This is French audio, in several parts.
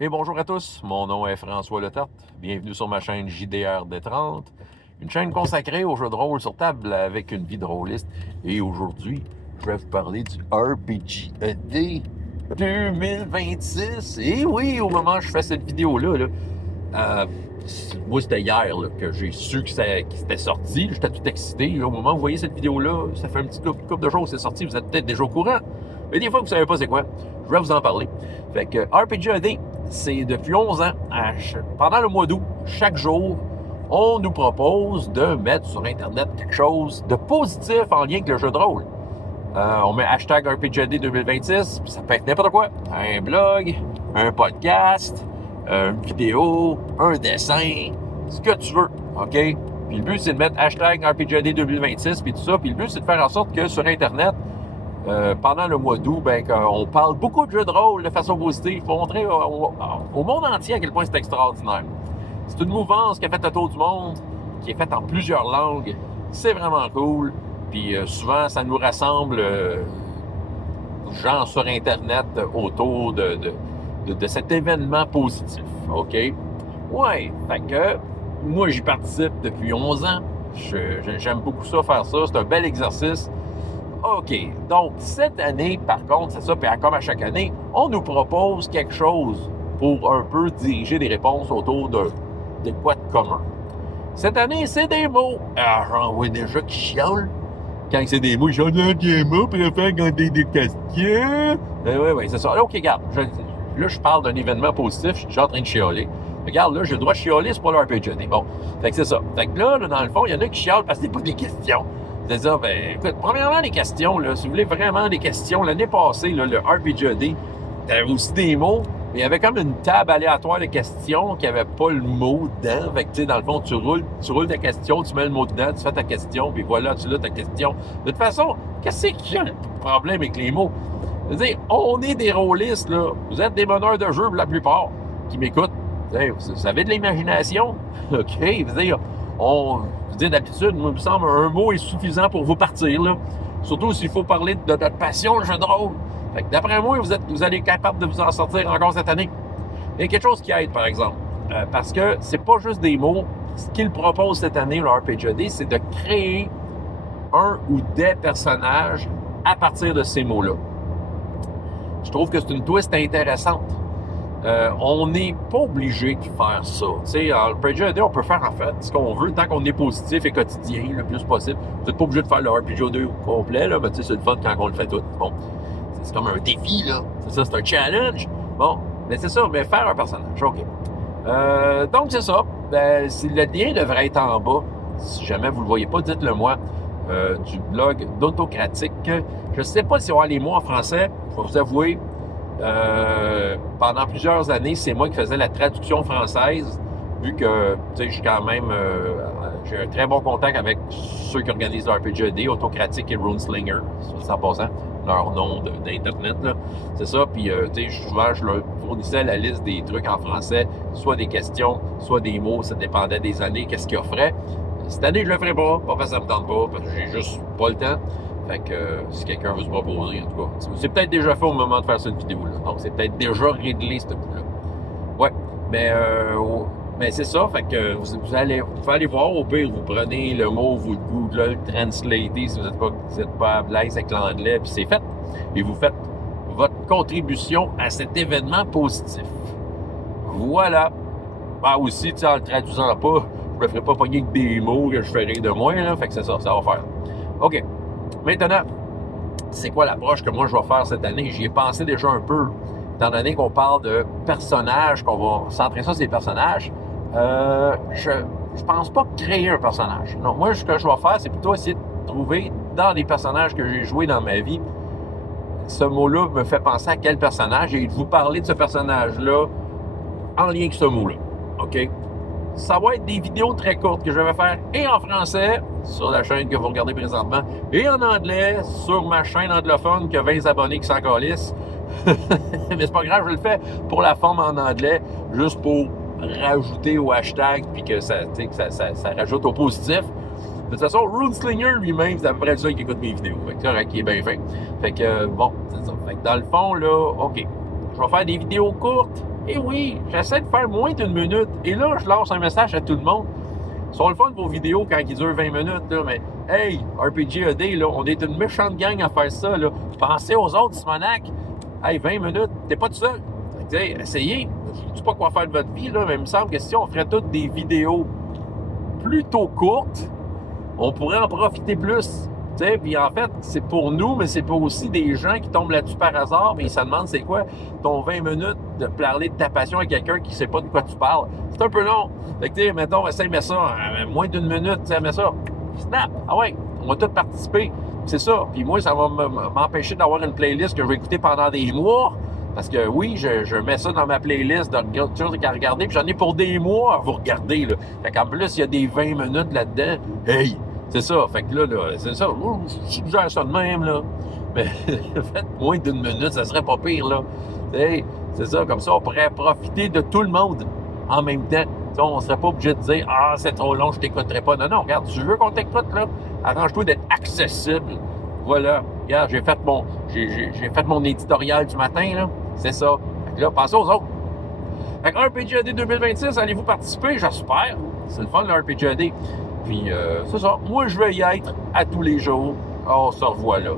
Et bonjour à tous, mon nom est François Letarte. Bienvenue sur ma chaîne JDR D30, une chaîne consacrée aux jeux de rôle sur table avec une vie de rôliste. Et aujourd'hui, je vais vous parler du RPGED 2026. Et oui, au moment où je fais cette vidéo-là, moi c'était hier que j'ai su que c'était sorti. J'étais tout excité. Au moment où vous voyez cette vidéo-là, ça fait un petit couple de jours que c'est sorti. Vous êtes peut-être déjà au courant. Mais des fois, vous ne savez pas c'est quoi. Je vais vous en parler. Fait que RPGED, c'est depuis 11 ans, pendant le mois d'août, chaque jour, on nous propose de mettre sur Internet quelque chose de positif en lien avec le jeu de rôle. On met hashtag RPGED 2026, ça peut être n'importe quoi. Un blog, un podcast, une vidéo, un dessin, ce que tu veux, OK? Puis le but, c'est de mettre hashtag RPGED 2026, puis tout ça. Puis le but, c'est de faire en sorte que sur Internet, pendant le mois d'août, on parle beaucoup de jeux de rôle de façon positive pour montrer au monde entier à quel point c'est extraordinaire. C'est une mouvance qui a fait le tour du monde, qui est faite en plusieurs langues. C'est vraiment cool. Puis souvent, ça nous rassemble gens sur Internet autour de cet événement positif. OK? Ouais, fait que moi, j'y participe depuis 11 ans. J'aime beaucoup ça, faire ça. C'est un bel exercice. OK. Donc, cette année, par contre, c'est ça, puis comme à chaque année, on nous propose quelque chose pour un peu diriger des réponses autour de quoi de commun. Cette année, c'est des mots. Alors, j'en vois déjà qui chiolent. Quand c'est des mots, j'en ai des mots, préfère quand des questions. Oui, c'est ça. Là, OK, regarde. Là, je parle d'un événement positif, je suis déjà en train de chialer. Regarde, là, j'ai le droit de chialer, c'est pas leur PGD. Bon, fait que c'est ça. Fait que là, dans le fond, il y en a qui chialent parce que c'est pas des questions. C'est ça, écoute, premièrement, les questions, là, si vous voulez vraiment des questions, l'année passée, là, le RPGD, t'avais aussi des mots, mais il y avait comme une table aléatoire de questions qui n'avait pas le mot dedans. Fait que, tu sais, dans le fond, tu roules ta question, tu mets le mot dedans, tu fais ta question, puis voilà, tu l'as ta question. De toute façon, qu'est-ce qu'il y a le problème avec les mots? Je veux dire, on est des rôlistes, là. Vous êtes des meneurs de jeu, pour la plupart, qui m'écoutent. Vous avez de l'imagination. OK? Vous dire, je dis d'habitude, il me semble un mot est suffisant pour vous partir, là. Surtout s'il faut parler de notre passion, le jeu de rôle. Fait que d'après moi, vous allez être capable de vous en sortir encore cette année. Il y a quelque chose qui aide, par exemple. Parce que c'est pas juste des mots. Ce qu'il propose cette année, le RPGED, c'est de créer un ou des personnages à partir de ces mots-là. Je trouve que c'est une twist intéressante. On n'est pas obligé de faire ça. Tu sais, en RPGED, on peut faire en fait ce qu'on veut tant qu'on est positif et quotidien le plus possible. Vous n'êtes pas obligé de faire le RPGED au complet, là, mais tu sais, c'est le fun quand on le fait tout. Bon, c'est comme un défi, là. C'est ça, c'est un challenge. Bon, mais c'est ça, mais faire un personnage, OK. Donc, c'est ça. Le lien devrait être en bas. Si jamais vous ne le voyez pas, dites-le moi. Du blog d'Autocratique. Je ne sais pas si on a les mots en français. Je vais vous avouer, pendant plusieurs années, c'est moi qui faisais la traduction française, vu que, tu sais, j'ai un très bon contact avec ceux qui organisent le RPGED, Autocratique et Runeslinger, ça en passant, leur nom d'Internet, là. C'est ça, puis, tu sais, souvent, je leur fournissais la liste des trucs en français, soit des questions, soit des mots, ça dépendait des années, qu'est-ce qu'ils offraient. Cette année, je le ferai pas parce que ça me tente pas, parce que j'ai juste pas le temps. Fait que si quelqu'un veut se proposer, en tout cas, c'est peut-être déjà fait au moment de faire cette vidéo-là. Donc, c'est peut-être déjà réglé, ce bout-là. Ouais, mais c'est ça. Fait que vous pouvez aller voir. Au pire, vous prenez le mot, vous le googlez, le translatez si vous n'êtes pas à l'aise avec l'anglais, puis c'est fait. Et vous faites votre contribution à cet événement positif. Voilà. Ben aussi, tu sais, en le traduisant pas, je me ferai pas pogner avec des mots que je ferai de moins, là. Fait que c'est ça va faire. OK. Maintenant, c'est quoi l'approche que moi je vais faire cette année? J'y ai pensé déjà un peu, étant donné qu'on parle de personnages, qu'on va centrer ça sur les personnages. Je pense pas créer un personnage. Non, moi, ce que je vais faire, c'est plutôt essayer de trouver dans les personnages que j'ai joués dans ma vie, ce mot-là me fait penser à quel personnage et de vous parler de ce personnage-là en lien avec ce mot-là. OK? Ça va être des vidéos très courtes que je vais faire et en français, sur la chaîne que vous regardez présentement, et en anglais, sur ma chaîne anglophone qui a 20 abonnés qui s'en calissent. Mais c'est pas grave, je le fais pour la forme en anglais, juste pour rajouter au hashtag, puis que ça rajoute au positif. De toute façon, Runeslinger lui-même, c'est à peu près ça qui écoute mes vidéos. Fait que c'est correct, il est bien fait. Fait que, bon, c'est ça. Fait que dans le fond, là, OK, je vais faire des vidéos courtes, Et oui, j'essaie de faire moins d'une minute. Et là, je lance un message à tout le monde. Sont le fun vos vidéos quand ils durent 20 minutes, là, mais hey, RPGAD, là, on est une méchante gang à faire ça, là. Pensez aux autres, Simonac. Hey, 20 minutes, t'es pas tout seul. Essayez. Je ne sais pas quoi faire de votre vie, là, mais il me semble que si on ferait toutes des vidéos plutôt courtes, on pourrait en profiter plus. Puis en fait, c'est pour nous, mais c'est pour aussi des gens qui tombent là-dessus par hasard, mais ils se demandent c'est quoi ton 20 minutes de parler de ta passion à quelqu'un qui ne sait pas de quoi tu parles. C'est un peu long. Fait que, mettons, essaye, mets ça, moins d'une minute, mets ça. Snap! Ah ouais, on va tous participer. C'est ça. Puis moi, ça va m'empêcher d'avoir une playlist que je vais écouter pendant des mois. Parce que oui, je mets ça dans ma playlist de choses à regarder, puis j'en ai pour des mois à vous regarder. Là. Fait qu'en plus, il y a des 20 minutes là-dedans. Hey! C'est ça. Fait que là, c'est ça. Je suggère ça de même, là. Mais faites moins d'une minute, ça serait pas pire, là. Hey, c'est ça. Comme ça, on pourrait profiter de tout le monde en même temps. T'sais, on ne serait pas obligé de dire « Ah, c'est trop long, je t'écouterai pas. » Non, non, regarde, si je veux qu'on t'écoute, là, arrange-toi d'être accessible. Voilà. Regarde, j'ai fait mon éditorial du matin, là. C'est ça. Fait que là, passez aux autres. Fait que RPGAD 2026, allez-vous participer? J'espère. C'est le fun, le RPGAD. Puis, c'est ça. Moi, je vais y être à tous les jours. On se revoit là.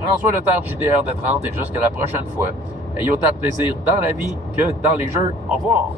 François Letard, JDR de 30, et jusqu'à la prochaine fois. Ayez autant de plaisir dans la vie que dans les jeux. Au revoir.